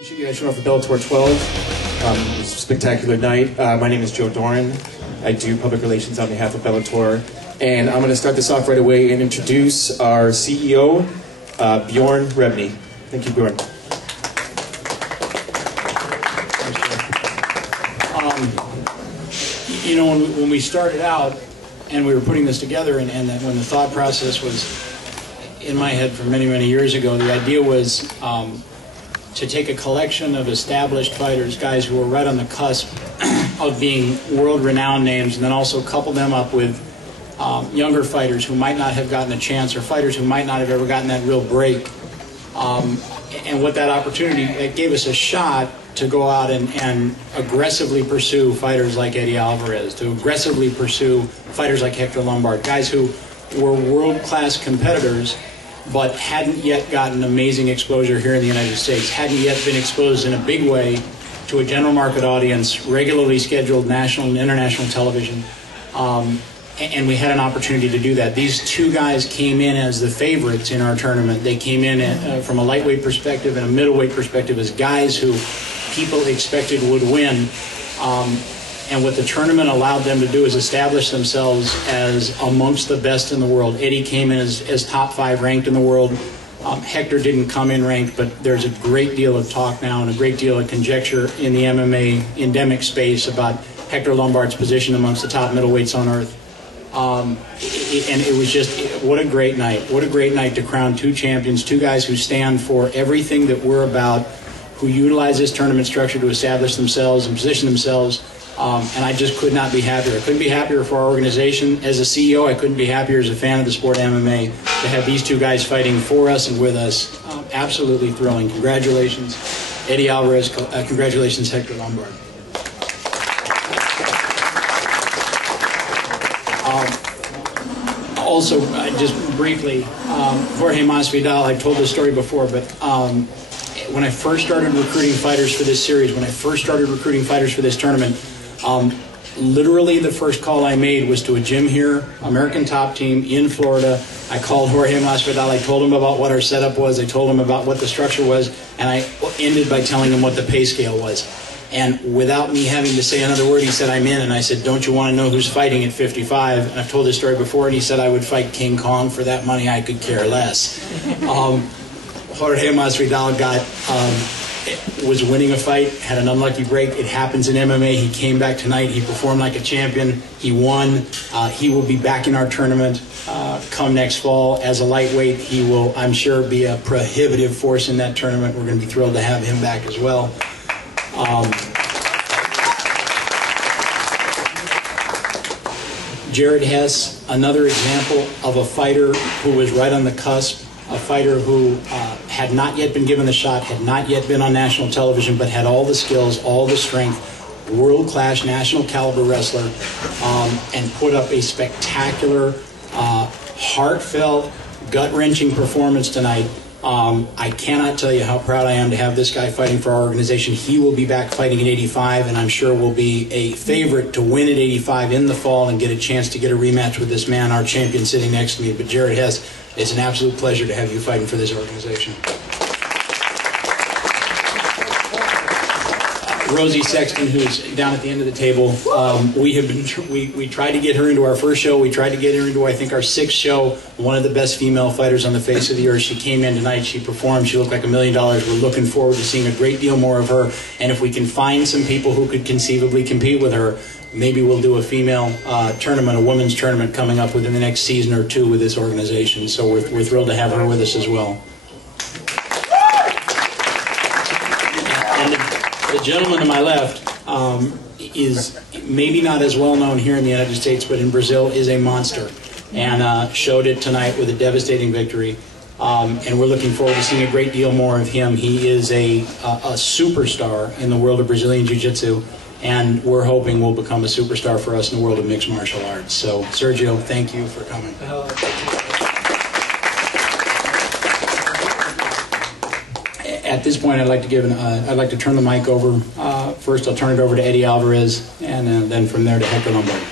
You should get shown off the Bellator 12. It was a spectacular night. My name is Joe Doran. I do public relations on behalf of Bellator. And I'm going to start this off right away and introduce our CEO, Bjorn Rebney. Thank you, Bjorn. You know, when we started out and we were putting this together, and when the thought process was in my head for many, many years ago, the idea was to take a collection of established fighters, guys who were right on the cusp of being world-renowned names, and then also couple them up with younger fighters who might not have gotten a chance, or fighters who might not have ever gotten that real break. And with that opportunity, it gave us a shot to go out and aggressively pursue fighters like Eddie Alvarez, to aggressively pursue fighters like Hector Lombard, guys who were world-class competitors but hadn't yet gotten amazing exposure here in the United States, hadn't yet been exposed in a big way to a general market audience, regularly scheduled national and international television. And we had an opportunity to do that. These two guys came in as the favorites in our tournament. They came in from a lightweight perspective and a middleweight perspective as guys who people expected would win. And what the tournament allowed them to do is establish themselves as amongst the best in the world. Eddie came in as top 5 ranked in the world. Hector didn't come in ranked, but there's a great deal of talk now and a great deal of conjecture in the MMA endemic space about Hector Lombard's position amongst the top middleweights on earth. And it was just, what a great night. What a great night to crown two champions, two guys who stand for everything that we're about, who utilize this tournament structure to establish themselves and position themselves. And I just could not be happier. I couldn't be happier for our organization. As a CEO, I couldn't be happier as a fan of the sport of MMA to have these two guys fighting for us and with us. Absolutely thrilling. Congratulations, Eddie Alvarez. Congratulations, Hector Lombard. Also, just briefly, Jorge Masvidal, I've told this story before, but when I first started recruiting fighters for this series, when I first started recruiting fighters for this tournament, literally the first call I made was to a gym here, American Top Team in Florida. I called Jorge Masvidal. I told him about what our setup was. I told him about what the structure was, and I ended by telling him what the pay scale was. And without me having to say another word, he said, I'm in. And I said, don't you want to know who's fighting at 55? And I've told this story before, and he said I would fight King Kong for that money. I could care less. Jorge Masvidal was winning a fight, had an unlucky break. It happens in MMA. He came back tonight. He performed like a champion. He won. He will be back in our tournament come next fall as a lightweight. He will, I'm sure, be a prohibitive force in that tournament. We're going to be thrilled to have him back as well. Jared Hess, another example of a fighter who was right on the cusp, a fighter who had not yet been given the shot, had not yet been on national television, but had all the skills, all the strength, world-class national caliber wrestler, and put up a spectacular, heartfelt, gut-wrenching performance tonight. I cannot tell you how proud I am to have this guy fighting for our organization. He will be back fighting in 85, and I'm sure will be a favorite to win at 85 in the fall and get a chance to get a rematch with this man, our champion, sitting next to me. But Jared Hess, it's an absolute pleasure to have you fighting for this organization. Rosie Sexton, who's down at the end of the table, we tried to get her into our first show. We tried to get her into, I think, our 6th show. One of the best female fighters on the face of the earth. She came in tonight. She performed. She looked like $1 million. We're looking forward to seeing a great deal more of her. And if we can find some people who could conceivably compete with her, maybe we'll do a female tournament, a women's tournament coming up within the next season or two with this organization. So we're thrilled to have her with us as well. The gentleman to my left is maybe not as well known here in the United States, but in Brazil is a monster, and showed it tonight with a devastating victory. And we're looking forward to seeing a great deal more of him. He is a superstar in the world of Brazilian Jiu-Jitsu, and we're hoping will become a superstar for us in the world of mixed martial arts. So, Sergio, thank you for coming. At this point, I'd like to turn the mic over. First, I'll turn it over to Eddie Alvarez, and then from there to Hector Lombard.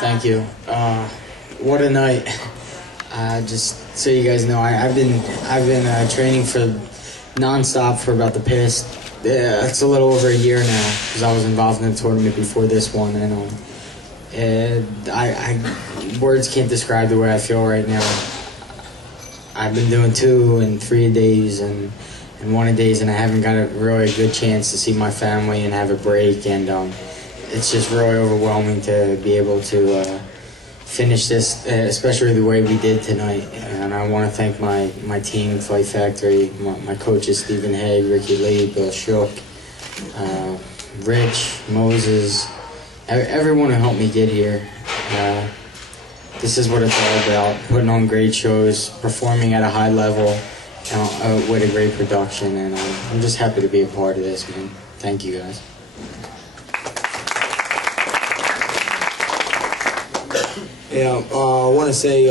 Thank you. What a night. Just so you guys know, I've been training for nonstop for about the past. It's a little over a year now because I was involved in the tournament before this one, and words can't describe the way I feel right now. I've been doing 2 and 3 days and 1 days, and I haven't got a really good chance to see my family and have a break, and it's just really overwhelming to be able to finish this, especially the way we did tonight. And I want to thank my team, Fight Factory, my coaches, Stephen Haig, Ricky Lee, Bill Shook, Rich, Moses, everyone who helped me get here. This is what it's all about, putting on great shows, performing at a high level, with a great production, and I'm just happy to be a part of this, man. Thank you, guys. Yeah, I want to say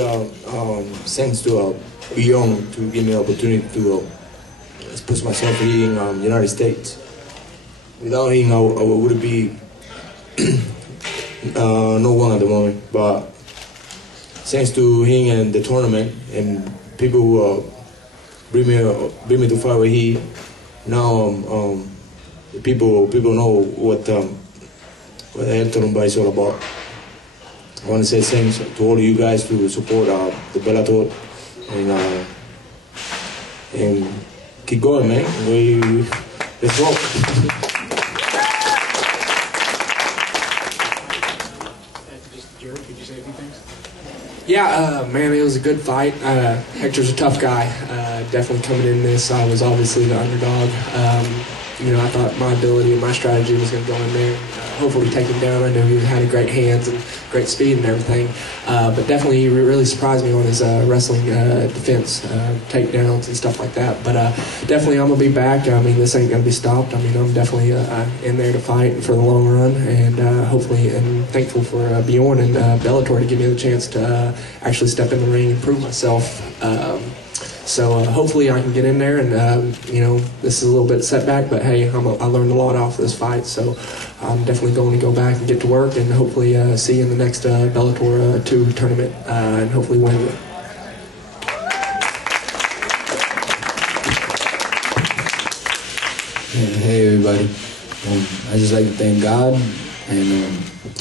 thanks to Beyond to give me the opportunity to express myself here in the United States. Without him, I would be no one at the moment, but thanks to him and the tournament and people who bring me to fight with him, now people know what the hell tournament is all about. I want to say thanks to all of you guys to support the Bellator, and keep going, man. Let's rock. Yeah, man, it was a good fight. Hector's a tough guy. Definitely coming in this, I was obviously the underdog. You know, I thought my ability and my strategy was going to go in there, hopefully take him down. I knew he had great hands and great speed and everything, but definitely he really surprised me on his wrestling defense, takedowns and stuff like that. But definitely I'm going to be back. I mean, this ain't going to be stopped. I mean, I'm definitely in there to fight for the long run, and hopefully I'm thankful for Bjorn and Bellator to give me the chance to actually step in the ring and prove myself. So hopefully I can get in there, and you know, this is a little bit setback, but hey, I learned a lot off of this fight, so I'm definitely going to go back and get to work, and hopefully see you in the next Bellator 2 tournament, and hopefully win it. Hey everybody, I just like to thank God, and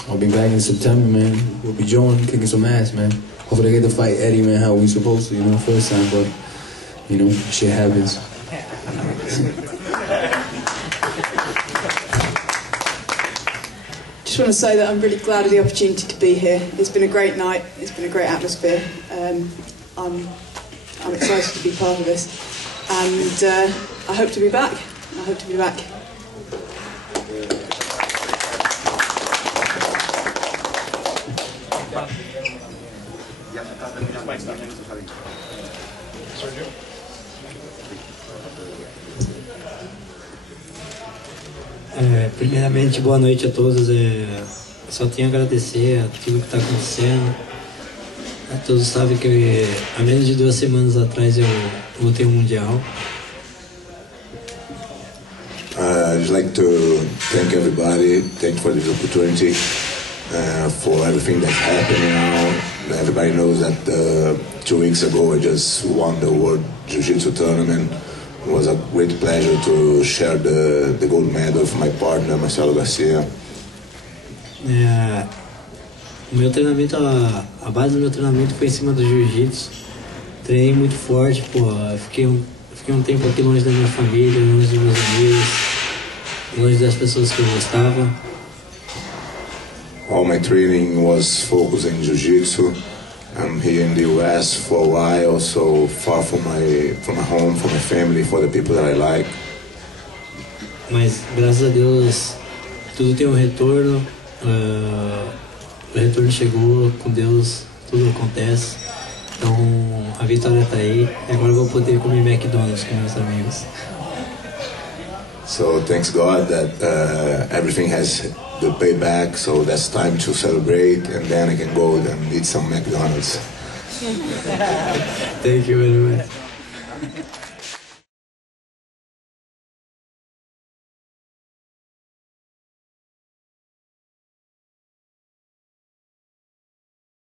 I'll be back in September, man. We'll be joining, kicking some ass, man. Hopefully I get to fight Eddie, man, how we supposed to, you know, first time, but you know, shit happens. Just want to say that I'm really glad of the opportunity to be here. It's been a great night. It's been a great atmosphere. I'm excited to be part of this, and I hope to be back. I hope to be back. Primeiramente, boa noite a todos. Só tenho a agradecer a tudo que está acontecendo. Todos sabem que há menos de 2 semanas atrás eu lutei o Mundial. I'd just like to thank everybody, thank you for this opportunity, for everything that's happening now. Everybody knows that 2 weeks ago I just won the World Jiu-Jitsu tournament. It was a great pleasure to share the gold medal with my partner, Marcelo Garcia. O meu treinamento, a base do meu treinamento foi em cima do jiu-jitsu. Treinei muito forte, pô. Fiquei um tempo aqui longe da minha família, longe dos meus amigos, longe das pessoas que eu gostava. All my training was focused in jiu-jitsu. I'm here in the US for a while, so far from my home, from my family, for the people that I like. Mas graças a Deus tudo tem um retorno. O retorno chegou, com Deus tudo acontece. Então a vitória está aí. E agora eu vou poder comer McDonald's com meus amigos. So thanks God that everything has the payback, so that's time to celebrate, and then I can go and eat some McDonald's. Thank you very much.